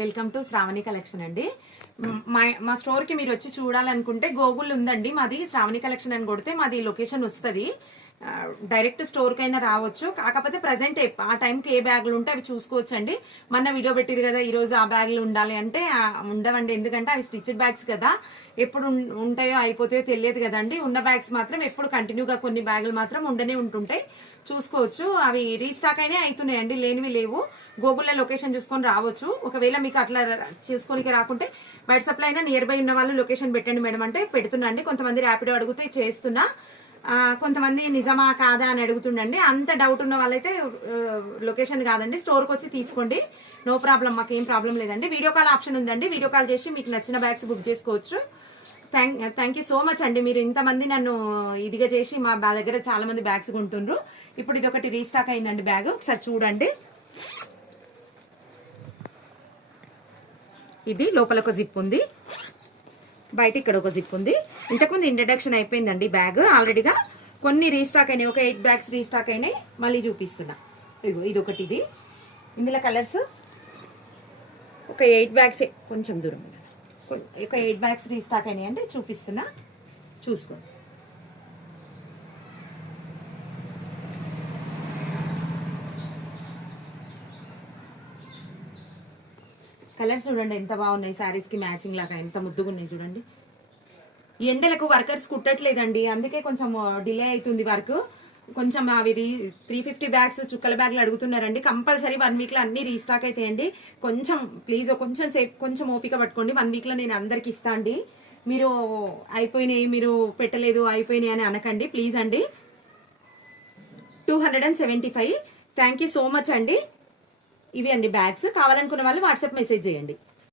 Welcome to Shravani collection అండి. మా store కి మీరు వచ్చి చూడాలనుకుంటే గూగుల్ ఉందండి, మాది శ్రావణి కలెక్షన్ అని కొడితే మాది లొకేషన్ వస్తుంది. డైరెక్ట్ స్టోర్ కైనా రావచ్చు. కాకపోతే ప్రజెంట్ ఆ టైంకి ఏ బ్యాగులు ఉంటే అవి చూసుకోవచ్చు అండి. మొన్న వీడియో పెట్టిరు కదా, ఈ రోజు ఆ బ్యాగులు ఉండాలి అంటే ఉండవండి. ఎందుకంటే అవి స్టిచ్డ్ బ్యాగ్స్ కదా, ఎప్పుడు ఉంటాయో అయిపోతాయో తెలియదు కదండి. ఉన్న బ్యాగ్స్ మాత్రం ఎప్పుడు కంటిన్యూగా కొన్ని బ్యాగులు మాత్రం ఉండనే ఉంటుంటాయి, చూసుకోవచ్చు. అవి రీస్టాక్ అయినా అవుతున్నాయండి, లేనివి లేవు. గూగుల్లో లొకేషన్ చూసుకొని రావచ్చు. ఒకవేళ మీకు అట్లా చూసుకోనికి రాకుంటే బయట సప్లై అయినా నియర్ బై ఉన్న వాళ్ళు లొకేషన్ పెట్టండి మేడం అంటే పెడుతున్నా అండి. కొంతమంది ర్యాపిడో అడిగితే చేస్తున్నా, కొంతమంది నిజమా కాదా అని అడుగుతుండండి. అంత డౌట్ ఉన్న వాళ్ళైతే లొకేషన్ కాదండి, స్టోర్కి వచ్చి తీసుకోండి, నో ప్రాబ్లం, మాకు ఏం ప్రాబ్లం లేదండి. వీడియో కాల్ ఆప్షన్ ఉందండి, వీడియో కాల్ చేసి మీకు నచ్చిన బ్యాగ్స్ బుక్ చేసుకోవచ్చు. థ్యాంక్ యూ సో మచ్ అండి. మీరు ఇంతమంది నన్ను ఇదిగా చేసి మా దగ్గర చాలా మంది బ్యాగ్స్ కొంటుండ్రు. ఇప్పుడు ఇది ఒకటి రీస్టాక్ అయిందండి బ్యాగ్, ఒకసారి చూడండి. ఇది లోపల ఒక జిప్ ఉంది, బయట ఇక్కడ ఒక జిప్ ఉంది. ఇంతకుముందు ఇంట్రడక్షన్ అయిపోయిందండి బ్యాగ్ ఆల్రెడీగా. కొన్ని రీస్టాక్ అయినాయి, ఒక 8 బ్యాగ్స్ రీస్టాక్ అయినాయి, మళ్ళీ చూపిస్తున్నా. ఇదిగో ఇది ఒకటి, ఇది ఇందులో కలర్స్ ఒక 8 బ్యాగ్స్, కొంచెం దూరం ఒక 8 బ్యాగ్స్ రీస్టాక్ అయినాయి అంటే చూపిస్తున్నా, చూసుకోండి. కలర్స్ చూడండి ఎంత బాగున్నాయి, శారీస్కి మ్యాచింగ్ లాగా ఎంత ముద్దుగా ఉన్నాయి చూడండి. ఈ ఎండలకు వర్కర్స్ కుట్టట్లేదండి, అందుకే కొంచెం డిలే అవుతుంది వర్క్. కొంచెం అవి 350 బ్యాగ్స్ చుక్కల బ్యాగ్లు అడుగుతున్నారండి. కంపల్సరీ 1 వీక్లో అన్ని రీస్టాక్ అవుతాయండి. కొంచెం ప్లీజ్ కొంచెం సేపు కొంచెం ఓపిక పట్టుకోండి. 1 వీక్లో నేను అందరికి ఇస్తా అండి. మీరు అయిపోయినాయి, మీరు పెట్టలేదు అయిపోయినాయి అని అనకండి ప్లీజ్ అండి. 275. థ్యాంక్ యూ సో మచ్ అండి. ఇవి అండి బ్యాగ్స్. కావాలనుకున్న వాళ్ళు వాట్సాప్ మెసేజ్ చేయండి.